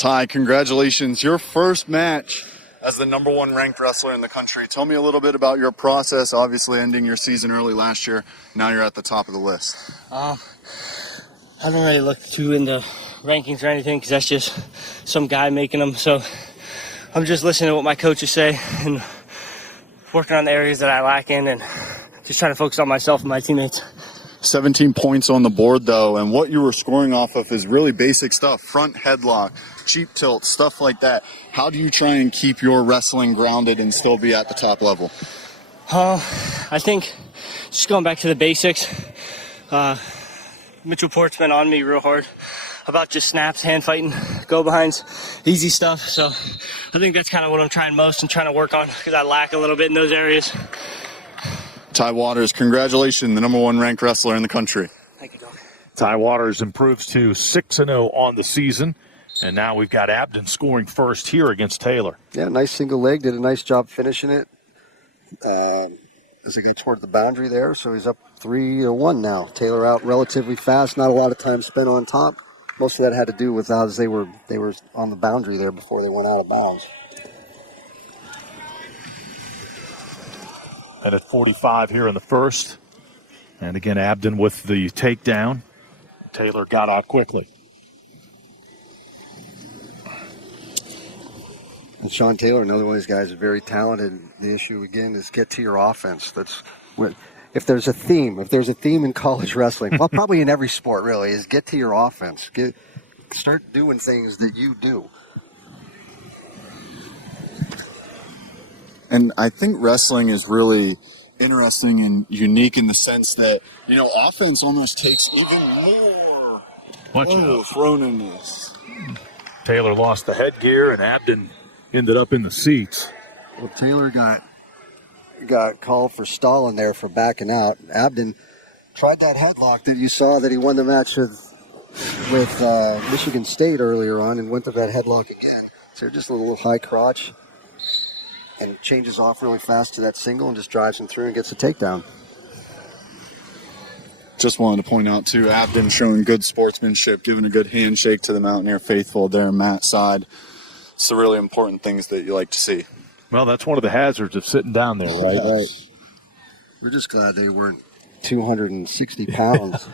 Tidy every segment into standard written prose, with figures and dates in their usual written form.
Ty, congratulations. Your first match as the #1 ranked wrestler in the country. Tell me a little bit about your process, obviously ending your season early last year. Now you're at the top of the list. I don't really look too into rankings or anything because that's just some guy making them. So I'm just listening to what my coaches say and working on the areas that I lack in and just trying to focus on myself and my teammates. 17 points on the board, though, and what you were scoring off of is really basic stuff. Front headlock, cheap tilt, stuff like that. How do you try and keep your wrestling grounded and still be at the top level? I think just going back to the basics. Mitchell Port's been on me real hard about just snaps, hand fighting, go behinds, easy stuff. So I think that's kind of what I'm trying most and trying to work on because I lack a little bit in those areas. Ty Waters, congratulations, the #1 ranked wrestler in the country. Thank you, Doc. Ty Waters improves to 6-0 on the season. And now we've got Abdon scoring first here against Taylor. Yeah, nice single leg. Did a nice job finishing it as he got toward the boundary there. So he's up 3-1 now. Taylor out relatively fast. Not a lot of time spent on top. Most of that had to do with how they were on the boundary there before they went out of bounds. And at 45 here in the first. And again, Abdon with the takedown. Taylor got out quickly. And Sean Taylor, another one of these guys, is very talented. The issue, again, is get to your offense. That's what, if there's a theme in college wrestling, well, probably in every sport, really, is get to your offense. Start doing things that you do. And I think wrestling is really interesting and unique in the sense that, offense almost takes even more thrown in this. Taylor lost the headgear, and Abdon ended up in the seats. Well, Taylor got called for stalling there for backing out. Abdon tried that headlock that you saw that he won the match with Michigan State earlier on and went to that headlock again. So just a little high crotch and changes off really fast to that single and just drives him through and gets a takedown. Just wanted to point out, too, Abdon showing good sportsmanship, giving a good handshake to the Mountaineer faithful there on Matt's side. It's the really important things that you like to see. Well, that's one of the hazards of sitting down there, right? Right. We're just glad they weren't 260 pounds.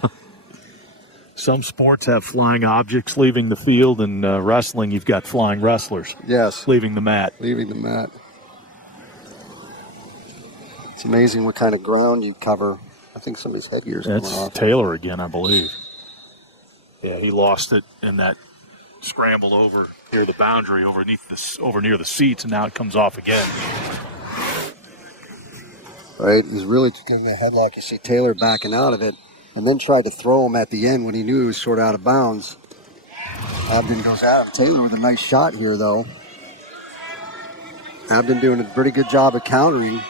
Some sports have flying objects leaving the field, and wrestling, you've got flying wrestlers. Yes. Leaving the mat. Leaving the mat. It's amazing what kind of ground you cover. I think somebody's headgear's coming off. That's Taylor again, I believe. Yeah, he lost it in that scramble over near the boundary, over near the seats, and now it comes off again. Right, he's really getting a headlock. You see Taylor backing out of it, and then tried to throw him at the end when he knew he was sort of out of bounds. Abdon goes out. Taylor with a nice shot here, though. Abdon doing a pretty good job of countering.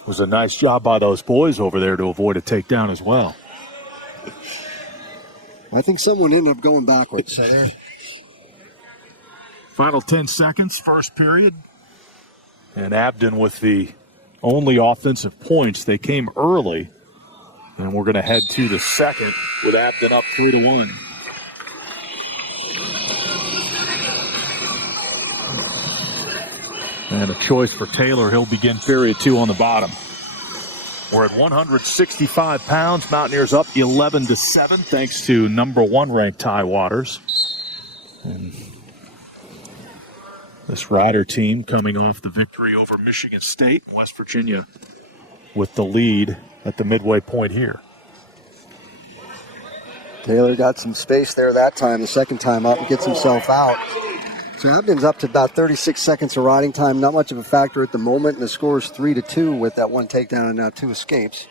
It was a nice job by those boys over there to avoid a takedown as well. I think someone ended up going backwards. Final 10 seconds, first period. And Abdon with the only offensive points. They came early. And we're going to head to the second with Abdon up 3-1. And a choice for Taylor. He'll begin period 2 on the bottom. We're at 165 pounds. Mountaineers up 11-7 thanks to #1 ranked Ty Waters. And this Rider team coming off the victory over Michigan State and West Virginia with the lead at the midway point here. Taylor got some space there that time. The second time up and gets himself out. So Abdon's up to about 36 seconds of riding time. Not much of a factor at the moment. And the score is 3-2 with that one takedown and now 2 escapes.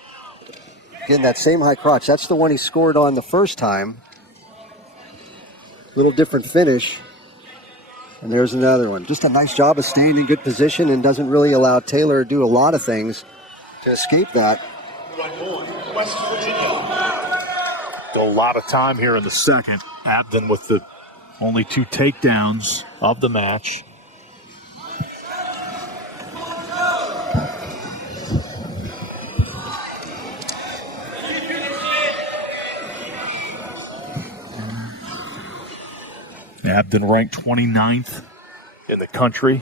Again, that same high crotch. That's the one he scored on the first time. Little different finish. And there's another one. Just a nice job of staying in good position and doesn't really allow Taylor to do a lot of things to escape that. West Virginia. A lot of time here in the second. Abdon with the only 2 takedowns of the match. Abdon ranked 29th in the country.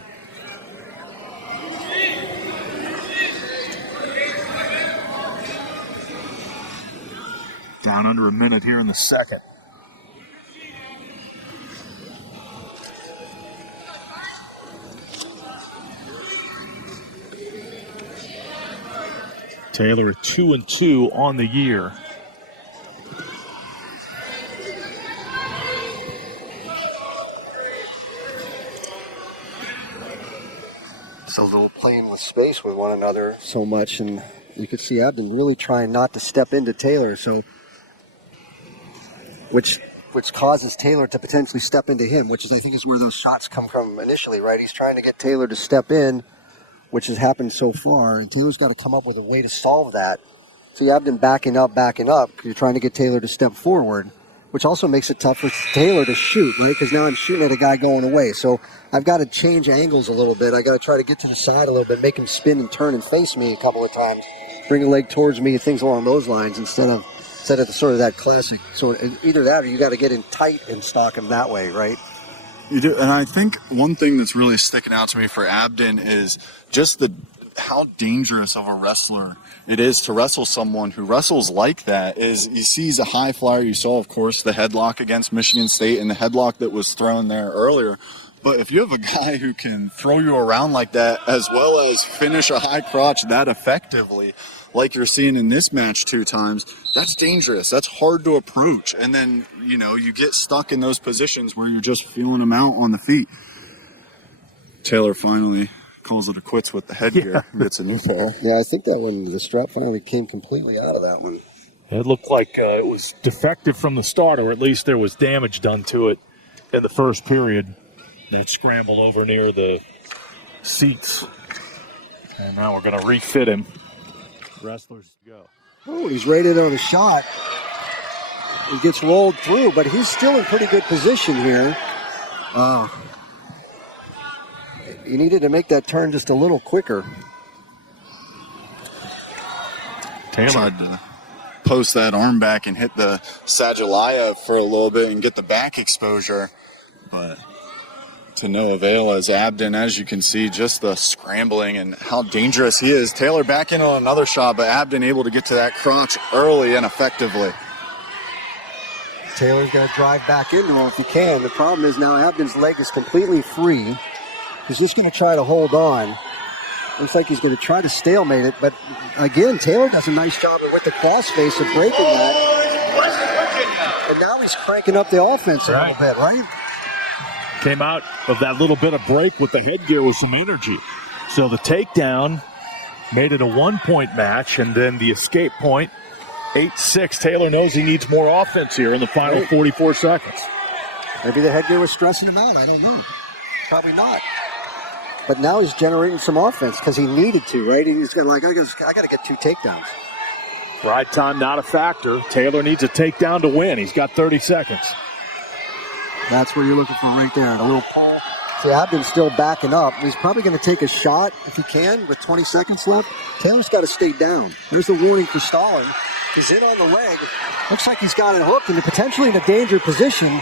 Down under a minute here in the second. Taylor 2-2 on the year. So a little playing with space with one another so much, and you could see Abdon really trying not to step into Taylor, so which causes Taylor to potentially step into him, which is I think is where those shots come from initially, right? He's trying to get Taylor to step in, which has happened so far, and Taylor's got to come up with a way to solve that. So you have them backing up. You're trying to get Taylor to step forward, which also makes it tough for Taylor to shoot, right? Because now I'm shooting at a guy going away. So I've got to change angles a little bit. I got to try to get to the side a little bit, make him spin and turn and face me a couple of times, bring a leg towards me, things along those lines instead of sort of that classic. So either that or you got to get in tight and stalk him that way, right? You do, and I think one thing that's really sticking out to me for Abdon is just how dangerous of a wrestler it is to wrestle someone who wrestles like that. Is you see he's a high flyer. You saw, of course, the headlock against Michigan State and the headlock that was thrown there earlier. But if you have a guy who can throw you around like that, as well as finish a high crotch that effectively, like you're seeing in this match 2 times, that's dangerous. That's hard to approach. And then, you get stuck in those positions where you're just feeling them out on the feet. Taylor finally calls it a quits with the headgear. Yeah. Gets a new pair. Yeah, I think that one, the strap finally came completely out of that one. It looked like it was defective from the start, or at least there was damage done to it in the first period. That scrambled over near the seats. And now we're going to refit him. Wrestlers go. Oh, he's rated on a shot. He gets rolled through, but he's still in pretty good position here. He needed to make that turn just a little quicker. Taylor tried to post that arm back and hit the Sagilaria for a little bit and get the back exposure, but to no avail as Abdon, as you can see, just the scrambling and how dangerous he is. Taylor back in on another shot, but Abdon able to get to that crotch early and effectively. Taylor's going to drive back into him if he can. The problem is now Abdon's leg is completely free. He's just going to try to hold on. Looks like he's going to try to stalemate it, but again, Taylor does a nice job with the crossface of breaking that. And now he's cranking up the offense a little bit, right? Came out of that little bit of break with the headgear with some energy. So the takedown made it a 1-point match, and then the escape point, 8-6. Taylor knows he needs more offense here in the final 44 seconds. Maybe the headgear was stressing him out. I don't know. Probably not. But now he's generating some offense because he needed to, right? He's got I got to get 2 takedowns. Ride time not a factor. Taylor needs a takedown to win. He's got 30 seconds. That's what you're looking for right there. The little pull. See, Abdon's still backing up. He's probably going to take a shot if he can with 20 seconds left. Taylor's got to stay down. There's the warning for stalling. He's in on the leg. Looks like he's got it hooked and potentially in a danger position.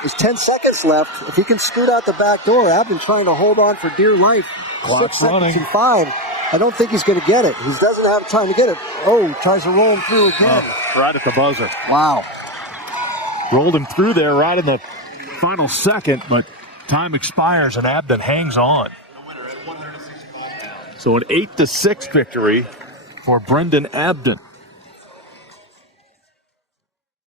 There's 10 seconds left. If he can scoot out the back door, Abdon trying to hold on for dear life. Clock's 6 running. seconds and 5. I don't think he's going to get it. He doesn't have time to get it. Oh, tries to roll him through again. Right at the buzzer. Wow. Rolled him through there right in the final second, but time expires and Abdon hangs on. So an 8-6 victory for Brendan Abdon.